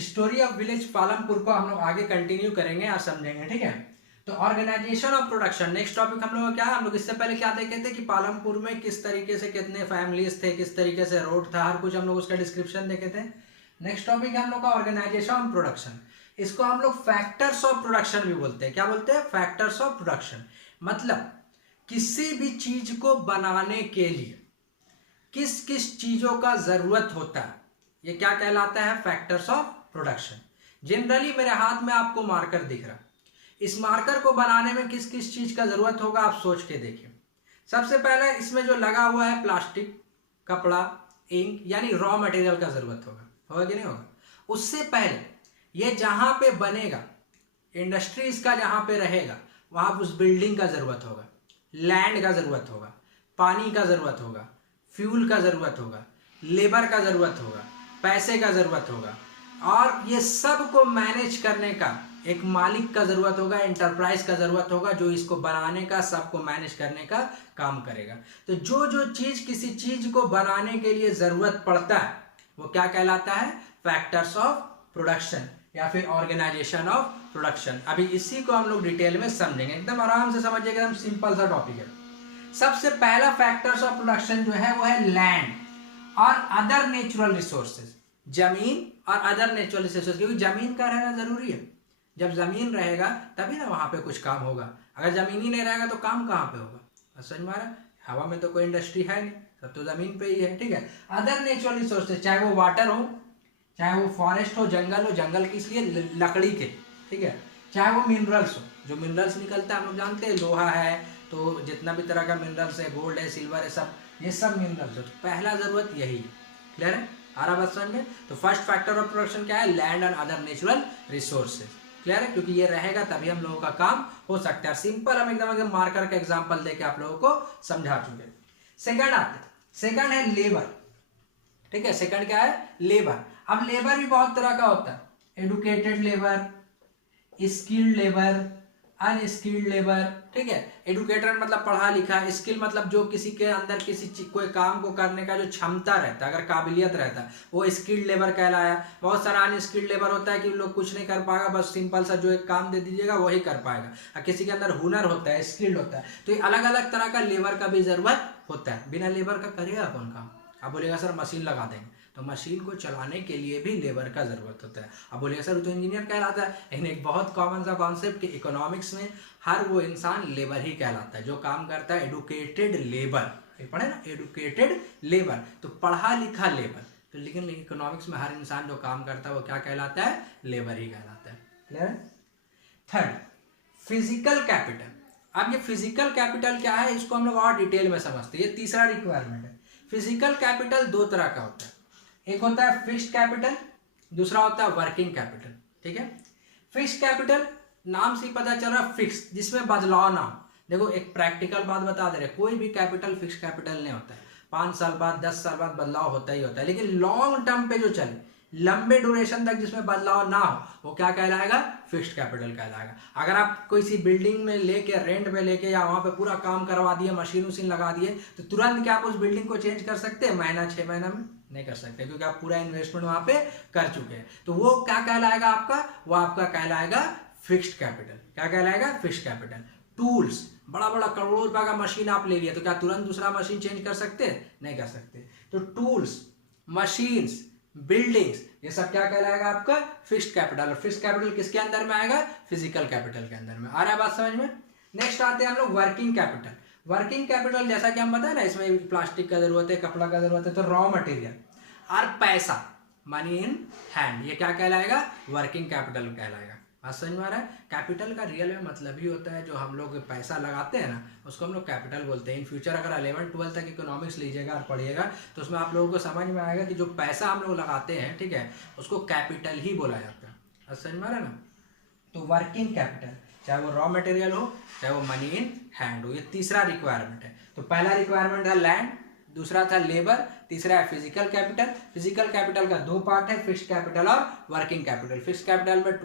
Story of village Palampur को हम लोग आगे कंटिन्यू करेंगे और समझेंगे, ठीक है। तो organisation of production next topic हम लोग का क्या है। हम लोग इससे पहले क्या देखे थे कि पालमपुर में किस तरीके से कितने फैमिलीज थे, किस तरीके से रोड था, हर कुछ हम लोग उसका डिस्क्रिप्शन देखे थे। नेक्स्ट टॉपिक है हम लोग का ऑर्गेनाइजेशन ऑफ प्रोडक्शन। इसको हम लोग फैक्टर्स ऑफ प्रोडक्शन भी बोलते हैं। क्या बोलते हैं? Factors of production. मतलब किसी भी चीज को बनाने के लिए किस किस चीजों का जरूरत होता है, ये क्या कहलाता है? Factors of production. जनरली मेरे हाथ में आपको मार्कर दिख रहा है, इस मार्कर को बनाने में किस किस चीज का जरूरत होगा आप सोच के देखिए। सबसे पहले इसमें जो लगा हुआ है प्लास्टिक, कपड़ा, इंक, यानी रॉ मटेरियल का जरूरत होगा। होगा कि नहीं होगा? उससे पहले ये जहां पे बनेगा, इंडस्ट्री इसका जहां पे रहेगा, वहां उस बिल्डिंग का जरूरत होगा, लैंड का जरूरत होगा, पानी का जरूरत होगा, फ्यूल का जरूरत होगा, लेबर का जरूरत होगा, पैसे का जरूरत होगा, और ये सब को मैनेज करने का एक मालिक का जरूरत होगा, एंटरप्राइज का जरूरत होगा, जो इसको बनाने का, सबको मैनेज करने का काम करेगा। तो जो जो चीज किसी चीज को बनाने के लिए जरूरत पड़ता है वो क्या कहलाता है? फैक्टर्स ऑफ प्रोडक्शन या फिर ऑर्गेनाइजेशन ऑफ प्रोडक्शन। अभी इसी को हम लोग डिटेल में समझेंगे, एकदम आराम से समझिएगा, एकदम सिंपल सा टॉपिक है। सबसे पहला फैक्टर्स ऑफ प्रोडक्शन जो है वो है लैंड और अदर नेचुरल रिसोर्सेज। जमीन और अदर नेचुरल रिसोर्सेज, क्योंकि जमीन का रहना जरूरी है। जब जमीन रहेगा तभी ना वहां पे कुछ काम होगा। अगर जमीन ही नहीं रहेगा तो काम कहाँ पे होगा? समझ में आ रहा है? हवा में तो कोई इंडस्ट्री है नहीं, सब तो जमीन पे ही है, ठीक है। अदर नेचुरल रिसोर्सेज, चाहे वो वाटर हो, चाहे वो फॉरेस्ट हो, जंगल हो, जंगल किस लिए? लकड़ी के, ठीक है। चाहे वो मिनरल्स हो, जो मिनरल्स निकलता है हम लोग जानते हैं, लोहा है, तो जितना भी तरह का मिनरल्स है, गोल्ड है, सिल्वर है, सब ये सब मिनरल्स है। तो पहला जरूरत यही है। क्लियर है? आ रहा बात समझ में? तो फर्स्ट फैक्टर ऑफ प्रोडक्शन क्या है? Land and other natural resources. Clear है? क्योंकि ये रहेगा तभी हम लोगों का काम हो सकता है। सिंपल हम एकदम मार्कर का एग्जांपल देके आप लोगों को समझा चुके। सेकंड आते हैं, सेकंड है लेबर, ठीक है। सेकंड क्या है? लेबर। अब लेबर भी बहुत तरह का होता है, educated labour, skilled labour, unskilled labour, ठीक है। एडुकेटेड मतलब पढ़ा लिखा, स्किल मतलब जो किसी के अंदर किसी कोई काम को करने का जो क्षमता रहता है, अगर काबिलियत रहता है, वो स्किल्ड लेबर कहलाया। बहुत सारा अनस्किल्ड लेबर होता है कि लोग कुछ नहीं कर पाएगा, बस सिंपल सा जो एक काम दे दीजिएगा वही कर पाएगा। और किसी के अंदर हुनर होता है, स्किल्ड होता है। तो ये अलग अलग तरह का लेबर का भी जरूरत होता है। बिना लेबर का करेगा कौन काम? आप बोलेगा सर मशीन लगा देंगे, तो मशीन को चलाने के लिए भी लेबर का जरूरत होता है। अब बोलिए सर तो इंजीनियर कहलाता है, लेकिन एक बहुत कॉमन सा कॉन्सेप्ट कि इकोनॉमिक्स में हर वो इंसान लेबर ही कहलाता है जो काम करता है, एडुकेटेड लेबर। पढ़े ना, एडुकेटेड लेबर, तो पढ़ा लिखा लेबर। तो लेकिन इकोनॉमिक्स में हर इंसान जो काम करता है वो क्या कहलाता है? लेबर ही कहलाता है। क्लियर है? Third, physical capital. अब ये फिजिकल कैपिटल क्या है, इसको हम लोग और डिटेल में समझते हैं। ये तीसरा रिक्वायरमेंट है। फिजिकल कैपिटल दो तरह का होता है, एक होता है फिक्स्ड कैपिटल, दूसरा होता है वर्किंग कैपिटल, ठीक है। फिक्स्ड कैपिटल नाम से ही पता चल रहा है फिक्स, जिसमें बदलाव ना हो। देखो एक प्रैक्टिकल बात बता दे रहे, कोई भी कैपिटल फिक्स कैपिटल नहीं होता है। 5 साल बाद 10 साल बाद बदलाव होता ही होता है, लेकिन लॉन्ग टर्म पे जो चले, लंबे ड्यूरेशन तक जिसमें बदलाव ना हो, वो क्या कहलाएगा? फिक्स्ड कैपिटल कहलाएगा। अगर आप कोई सी बिल्डिंग में लेके, रेंट में लेके, या वहां पे पूरा काम करवा दिए, मशीन उशीन लगा दिए, तो तुरंत क्या आप उस बिल्डिंग को चेंज कर सकते हैं? महीना 6 महीना में नहीं कर सकते, क्योंकि आप पूरा इन्वेस्टमेंट वहां पे कर चुके हैं। तो वो क्या कहलाएगा आपका? वो आपका कहलाएगा फिक्स्ड कैपिटल। क्या कहलाएगा? Fixed capital. टूल्स, बड़ा बड़ा करोड़ों रुपए का मशीन आप ले लिया, तो क्या तुरंत दूसरा मशीन चेंज कर सकते हैं? नहीं कर सकते। तो टूल्स, मशीन्स, बिल्डिंग्स, ये सब क्या कहलाएगा? आपका फिक्स्ड कैपिटल। और फिक्स्ड कैपिटल किसके अंदर में आएगा? फिजिकल कैपिटल के अंदर में। आ रहा है बात समझ में? नेक्स्ट आते हैं हम लोग वर्किंग कैपिटल। वर्किंग कैपिटल जैसा कि हम बताए ना, इसमें प्लास्टिक का जरूरत है, कपड़ा का जरूरत है, तो रॉ मटेरियल और पैसा, मनी इन हैंड, ये क्या कहलाएगा? वर्किंग कैपिटल कहलाएगा। बात समझ में आ रहा है? कैपिटल का रियल में मतलब ही होता है जो हम लोग पैसा लगाते हैं ना, उसको हम लोग कैपिटल बोलते हैं। इन फ्यूचर अगर 11-12 तक इकोनॉमिक्स लीजिएगा और पढ़िएगा तो उसमें आप लोगों को समझ में आएगा कि जो पैसा हम लोग लगाते हैं, ठीक है, उसको कैपिटल ही बोला जाता है। समझ में आ रहा है ना? तो वर्किंग कैपिटल, चाहे वो रॉ मटेरियल हो, चाहे वो मनी इन हैंड हो, ये तीसरा रिक्वायरमेंट है। तो पहला रिक्वायरमेंट है लैंड, दूसरा था लेबर, तीसरा है फिजिकल कैपिटल। फिजिकल कैपिटल का दो पार्ट है, फिक्स्ड कैपिटल और वर्किंग कैपिटल। फिक्स्ड कैपिटल में